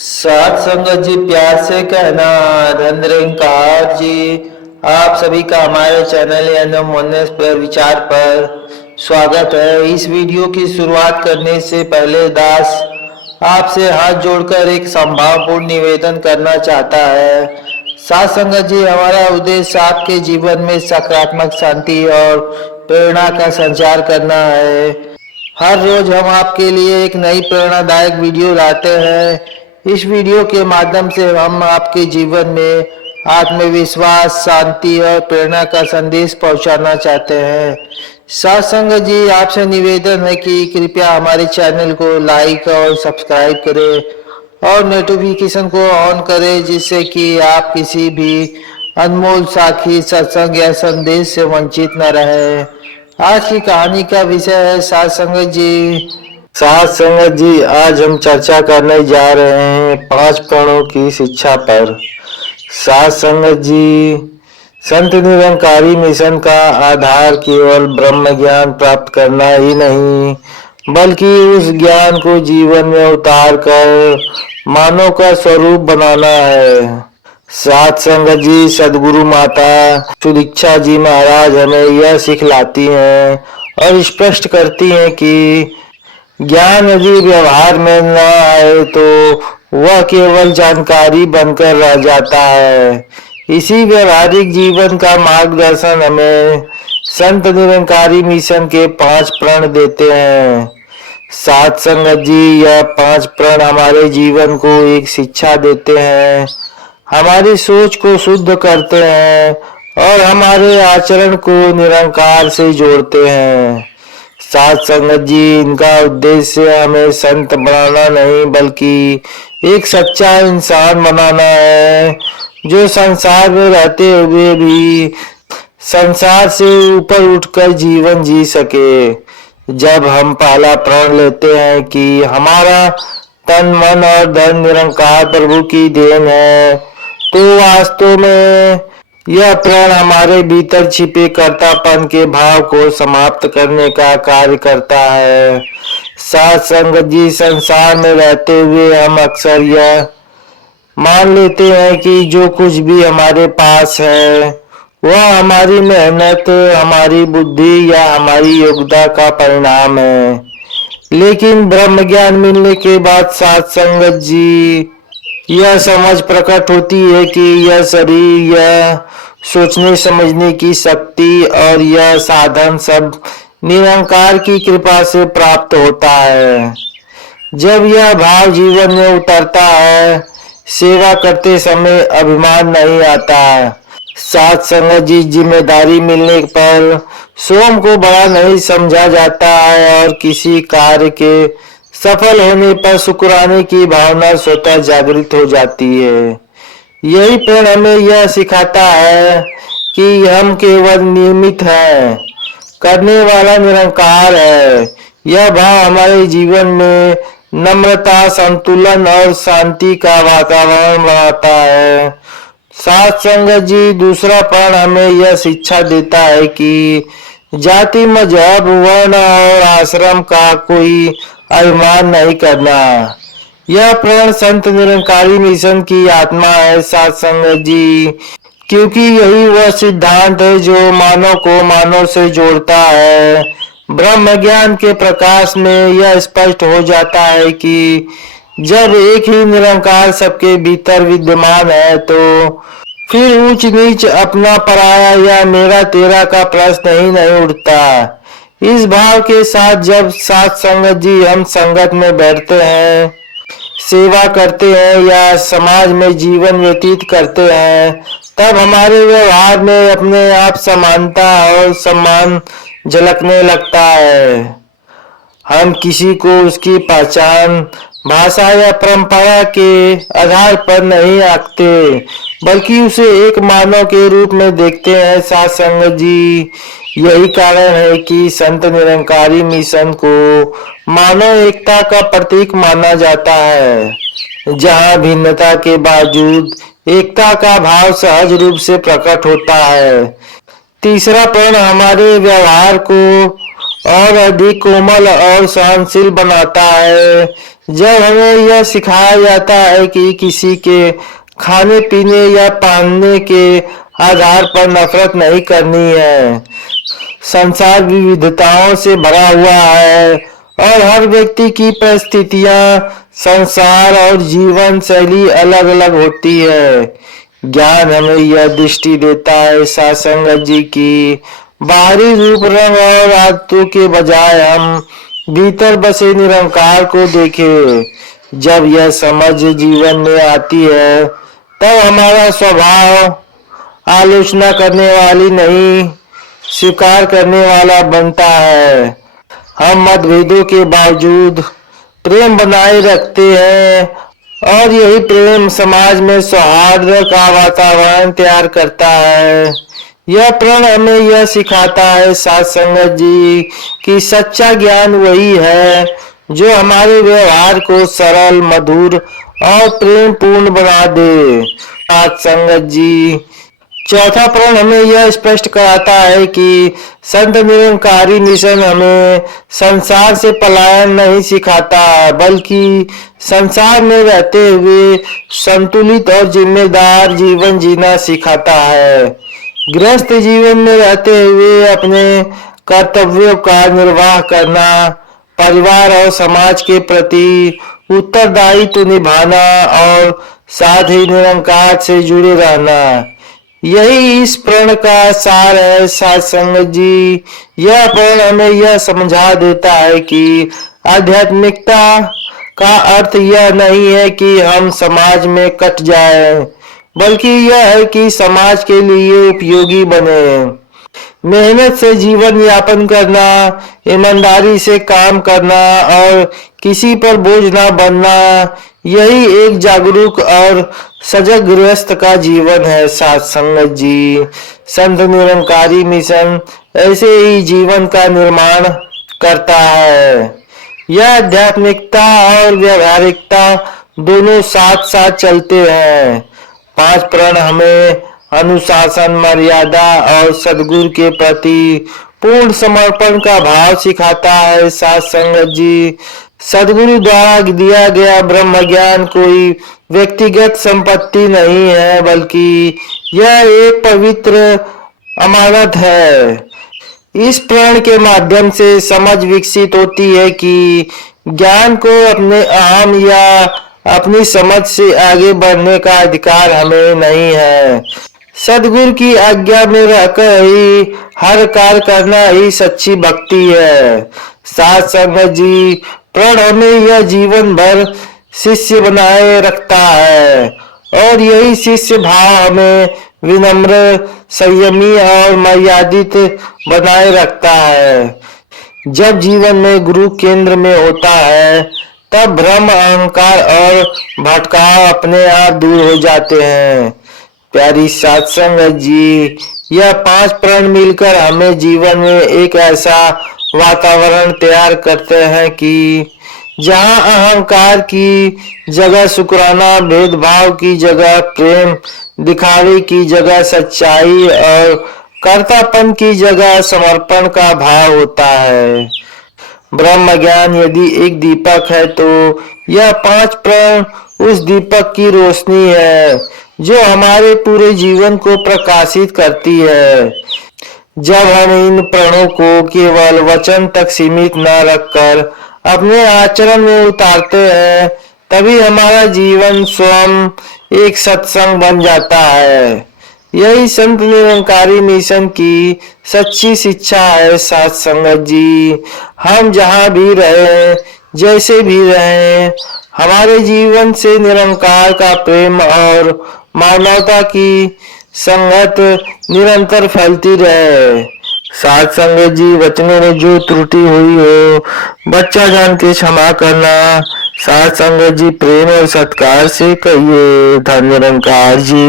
साथ संगत जी, प्यार से कहना धन निरंकार जी। आप सभी का हमारे चैनल यानी मोनेस पर विचार पर स्वागत है। इस वीडियो की शुरुआत करने से पहले दास आपसे हाथ जोड़कर एक संभावपूर्ण निवेदन करना चाहता है। साथ संगत जी, हमारा उद्देश्य आपके जीवन में सकारात्मक शांति और प्रेरणा का संचार करना है। हर रोज हम आपके लिए एक नई प्रेरणादायक वीडियो लाते हैं। इस वीडियो के माध्यम से हम आपके जीवन में आत्मविश्वास, शांति और प्रेरणा का संदेश पहुंचाना चाहते हैं। साथ संगत जी, आपसे निवेदन है कि कृपया हमारे चैनल को लाइक और सब्सक्राइब करें और नोटिफिकेशन को ऑन करें, जिससे कि आप किसी भी अनमोल साखी, सत्संग या संदेश से वंचित न रहे। आज की कहानी का विषय है साथ संगत जी। साथ संगत जी, आज हम चर्चा करने जा रहे हैं 5 प्रणों की शिक्षा पर। साथ संगत जी, संत निरंकारी मिशन का आधार केवल ब्रह्म ज्ञान प्राप्त करना ही नहीं, बल्कि उस ज्ञान को जीवन में उतार कर मानव का स्वरूप बनाना है। साथ संगत जी, सदगुरु माता सुदीक्षा जी महाराज हमें यह सिखलाती हैं और स्पष्ट करती हैं कि ज्ञान यदि व्यवहार में न आए तो वह केवल जानकारी बनकर रह जाता है। इसी व्यवहारिक जीवन का मार्गदर्शन हमें संत निरंकारी मिशन के 5 प्रण देते हैं। साथ संगत जी, यह 5 प्रण हमारे जीवन को एक शिक्षा देते हैं, हमारी सोच को शुद्ध करते हैं और हमारे आचरण को निरंकार से जोड़ते हैं। साथ संगत जी, इनका उद्देश्य हमें संत बनाना नहीं, बल्कि एक सच्चा इंसान बनाना है, जो संसार में रहते हुए भी संसार से ऊपर उठकर जीवन जी सके। जब हम पहला प्रण लेते हैं कि हमारा तन, मन और धन निरंकार प्रभु की देन है, तो वास्तव में यह प्रण हमारे भीतर छिपे कर्तापन के भाव को समाप्त करने का कार्य करता है। साथ संगत जी, संसार में रहते हुए हम अक्सर यह मान लेते हैं कि जो कुछ भी हमारे पास है वह हमारी मेहनत, हमारी बुद्धि या हमारी योग्यता का परिणाम है। लेकिन ब्रह्म ज्ञान मिलने के बाद साथ संगत जी, यह समझ प्रकट होती है कि यह शरीर, यह सोचने समझने की शक्ति और यह साधन सब निरंकार की कृपा से प्राप्त होता है। जब यह भाव जीवन में उतरता है, सेवा करते समय अभिमान नहीं आता। साथ संगत जी, जिम्मेदारी मिलने पर स्वयं को बड़ा नहीं समझा जाता है और किसी कार्य के सफल होने पर शुक्राने की भावना स्वतः जागृत हो जाती है। यही प्रण हमें यह सिखाता है कि हम केवल नियमित हैं, करने वाला निरंकार है। यह भाव हमारे जीवन में नम्रता, संतुलन और शांति का वातावरण बनाता है। साथ संगत जी, दूसरा प्रण हमें यह शिक्षा देता है कि जाति, मजहब, वर्ण और आश्रम का कोई अभिमान नहीं करना। यह प्रण संत निरंकारी मिशन की आत्मा है साथ संगत जी, क्योंकि यही वह सिद्धांत है जो मानव को मानव से जोड़ता है। ब्रह्म ज्ञान के प्रकाश में यह स्पष्ट हो जाता है कि जब एक ही निरंकार सबके भीतर विद्यमान है, तो फिर ऊंच नीच, अपना पराया या मेरा तेरा का प्रश्न ही नहीं उठता। इस भाव के साथ जब साथ संगत जी हम संगत में बैठते हैं, सेवा करते हैं या समाज में जीवन व्यतीत करते हैं, तब हमारे व्यवहार में अपने आप समानता और सम्मान झलकने लगता है। हम किसी को उसकी पहचान, भाषा या परंपरा के आधार पर नहीं आंकते, बल्कि उसे एक मानव के रूप में देखते हैं। साथ संगत जी, यही कारण है कि संत निरंकारी मिशन को मानव एकता का प्रतीक माना जाता है, जहां भिन्नता के बावजूद एकता का भाव सहज रूप से प्रकट होता है। तीसरा प्रण हमारे व्यवहार को और अधिक कोमल और सहनशील बनाता है। जब हमें यह सिखाया जाता है कि किसी के खाने पीने या पहनने के आधार पर नफरत नहीं करनी है। संसार विविधताओं से भरा हुआ है और हर व्यक्ति की परिस्थितियां, संसार और जीवन शैली अलग अलग होती है। ज्ञान हमें यह दृष्टि देता है सत्संग जी की बाहरी रूप, रंग और आदतों के बजाय हम भीतर बसे निरंकार को देखें। जब यह समझ जीवन में आती है तब हमारा स्वभाव आलोचना करने वाली नहीं, स्वीकार करने वाला बनता है। हम मतभेदों के बावजूद प्रेम बनाए रखते हैं और यही प्रेम समाज में सौहार्द का वातावरण तैयार करता है। यह प्रण हमें यह सिखाता है सत्संग जी कि सच्चा ज्ञान वही है जो हमारे व्यवहार को सरल, मधुर और प्रेम पूर्ण बना दे। सत्संग जी चौथा प्रण हमें यह स्पष्ट कराता है कि संत निरंकारी मिशन हमें संसार से पलायन नहीं सिखाता, बल्कि संसार में रहते हुए संतुलित और जिम्मेदार जीवन जीना सिखाता है। गृहस्थ जीवन में रहते हुए अपने कर्तव्यों का निर्वाह करना, परिवार और समाज के प्रति उत्तरदायित्व निभाना और साथ ही निरंकार से जुड़े रहना, यही इस प्रण का सार है सत्संग जी। यह प्रण हमें यह समझा देता है कि आध्यात्मिकता का अर्थ यह नहीं है कि हम समाज में कट जाएं, बल्कि यह है कि समाज के लिए उपयोगी बने। मेहनत से जीवन यापन करना, ईमानदारी से काम करना और किसी पर बोझ ना बनना, यही एक जागरूक और सजग गृहस्थ का जीवन है सत्संग जी। संत निरंकारी मिशन ऐसे ही जीवन का निर्माण करता है। यह आध्यात्मिकता और व्यावहारिकता दोनों साथ साथ चलते हैं। 5 प्रण हमें अनुशासन, मर्यादा और सद्गुरु के प्रति पूर्ण समर्पण का भाव सिखाता है सत्संग जी। सद्गुरु द्वारा दिया गया ब्रह्म ज्ञान कोई व्यक्तिगत संपत्ति नहीं है, बल्कि यह एक पवित्र अमानत है। इस प्रण के माध्यम से समझ विकसित होती है कि ज्ञान को अपने अहम या अपनी समझ से आगे बढ़ने का अधिकार हमें नहीं है। सद्गुरु की आज्ञा में रहकर ही हर कार्य करना ही सच्ची भक्ति है। सत्संग जी प्रण हमें यह जीवन भर शिष्य बनाए रखता है और यही शिष्य भाव हमें विनम्र, संयमी और मर्यादित बनाए रखता है। जब जीवन में गुरु केंद्र में होता है तब भ्रम, अहंकार और भटकाव अपने आप दूर हो जाते हैं। प्यारी सत्संग जी, यह 5 प्रण मिलकर हमें जीवन में एक ऐसा वातावरण तैयार करते हैं कि जहां अहंकार की जगह शुक्राना, भेदभाव की जगह प्रेम, दिखावे की जगह सच्चाई और कर्तापन की जगह समर्पण का भाव होता है। ब्रह्म ज्ञान यदि एक दीपक है तो यह 5 प्रण उस दीपक की रोशनी है जो हमारे पूरे जीवन को प्रकाशित करती है। जब हम इन प्रणों को केवल वचन तक सीमित न रखकर अपने आचरण में उतारते हैं, तभी हमारा जीवन स्वयं एक सत्संग बन जाता है। यही संत निरंकारी मिशन की सच्ची शिक्षा है सत्संग जी। हम जहाँ भी रहें, जैसे भी रहें, हमारे जीवन से निरंकार का प्रेम और मानवता की संगत निरंतर फैलती रहे। सत्संग जी वचनों में जो त्रुटि हुई हो बच्चा जान के क्षमा करना। सत्संग जी प्रेम और सत्कार से कहिए। धन्य निरंकार जी।